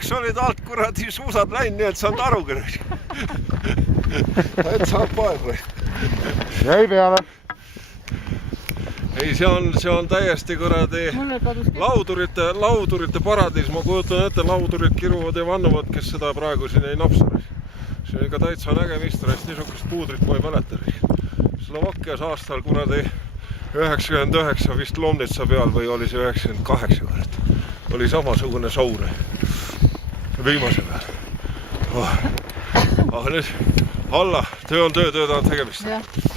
lõks olid alt kuradi suusad läinud, nii et saanud aru küll. Et saab poeg või? Jäi peale. Ei, see on täiesti kuradi laudurite paradiis. Ma kujutan ette, laudurid kiruvad ja vannuvad, kes seda praegu siin ei napsari. See on ikka täitsa nägemist, niisugust puudrit ma ei mäleta. Slovakkias aastal kuradi 99 vist Lomnitsa peal või oli see 98 kurat. Oli samasugune saure viimase peal. Aga nüüd alla, töö on töö, tööd on tegemist.